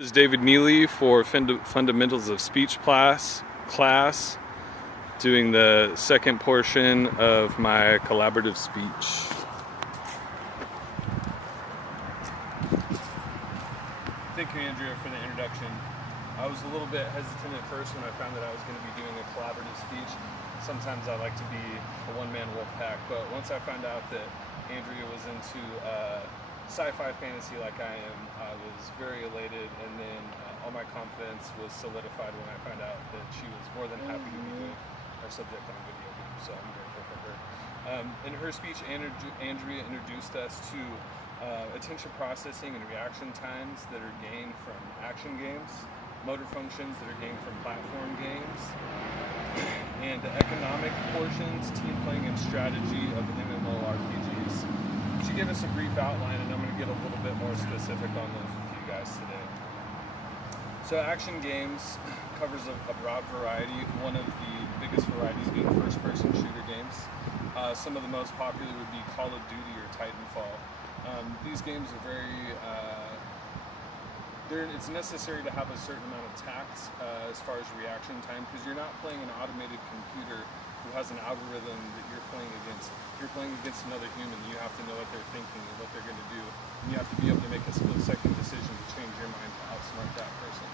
This is David Neely for Fundamentals of Speech class, doing the second portion of my collaborative speech. Thank you, Andrea, for the introduction. I was a little bit hesitant at first when I found that I was going to be doing a collaborative speech. Sometimes I like to be a one-man wolf pack, but once I found out that Andrea was into sci-fi fantasy like I am, I was very elated, and then all my confidence was solidified when I found out that she was more than happy to be doing our subject on video games, so I'm grateful for her. In her speech, Andrea introduced us to attention processing and reaction times that are gained from action games, motor functions that are gained from platform games, and the economic portions, team playing, and strategy of MMORPGs. She gave us a brief outline, and I'm going to get a little bit more specific on those with you guys today. So action games covers a broad variety. One of the biggest varieties being first-person shooter games. Some of the most popular would be Call of Duty or Titanfall. These games are it's necessary to have a certain amount of tact as far as reaction time, because you're not playing an automated computer who has an algorithm that you're playing against. You're playing against another human. You have to know what they're thinking and what they're going to do, and you have to be able to make a split-second decision to change your mind to outsmart that person.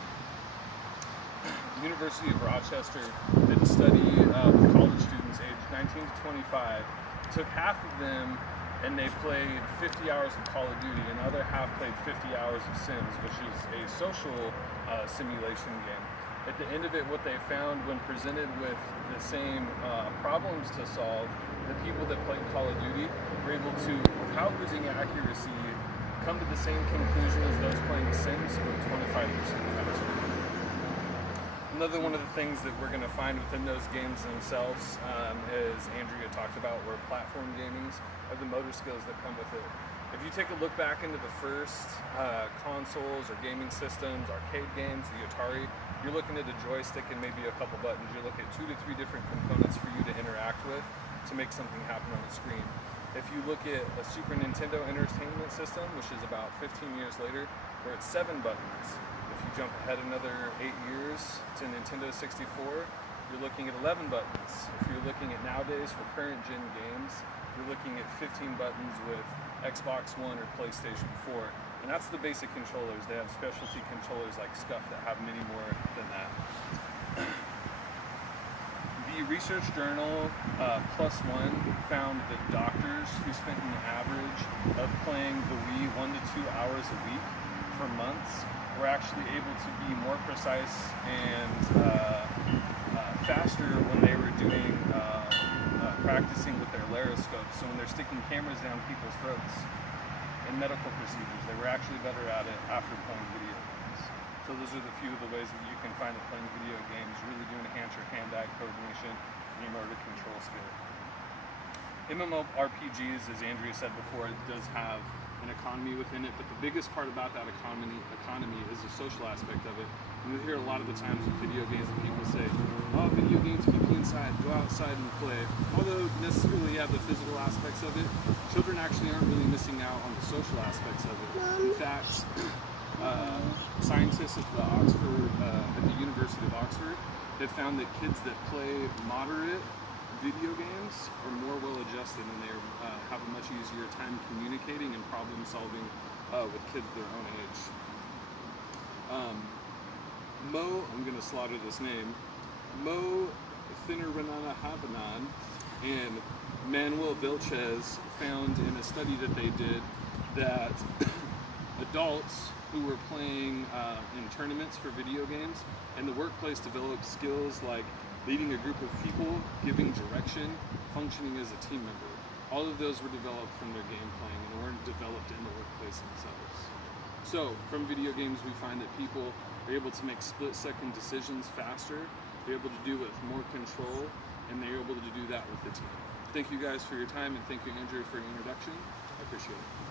The University of Rochester did a study of college students aged 19 to 25, took half of them and they played 50 hours of Call of Duty, and the other half played 50 hours of Sims, which is a social simulation game. At the end of it, what they found when presented with the same problems to solve, the people that played Call of Duty were able to, without losing accuracy, come to the same conclusion as those playing Sims, but 25% faster. Another one of the things that we're going to find within those games themselves, as Andrea talked about, were platform gamings, of the motor skills that come with it. If you take a look back into the first consoles or gaming systems, arcade games, the Atari, you're looking at a joystick and maybe a couple buttons. You're looking at 2 to 3 different components for you to interact with to make something happen on the screen. If you look at a Super Nintendo Entertainment System, which is about 15 years later, where it's 7 buttons. If you jump ahead another 8 years to Nintendo 64, you're looking at 11 buttons. If you're looking at nowadays for current gen games, you're looking at 15 buttons with Xbox One or PlayStation 4. And that's the basic controllers. They have specialty controllers like SCUF that have many more than that. The research journal PLOS ONE found that doctors who spent an average of playing the Wii 1 to 2 hours a week for months were actually able to be more precise and faster when they were doing practicing with their laryngoscopes. So when they're sticking cameras down people's throats in medical procedures, they were actually better at it after playing video games. So those are the few of the ways that you can find that playing video games really do enhance your hand-eye coordination and your motor control skill. MMORPGs, as Andrea said before, it does have an economy within it, but the biggest part about that economy is the social aspect of it. And we hear a lot of the times with video games that people say, oh, video games keep you inside, go outside and play. Although necessarily you have the physical aspects of it, children actually aren't really missing out on the social aspects of it. In fact, scientists at the University of Oxford have found that kids that play moderate video games are more well adjusted, and they have a much easier time communicating and problem solving with kids their own age. I'm going to slaughter this name, Mo Thinaranahabanan and Manuel Vilches found in a study that they did that adults who were playing in tournaments for video games and the workplace developed skills like leading a group of people, giving direction, functioning as a team member. All of those were developed from their game playing and weren't developed in the workplace themselves. So, from video games we find that people are able to make split-second decisions faster, they're able to do it with more control, and they're able to do that with the team. Thank you guys for your time, and thank you, Andrew, for your introduction. I appreciate it.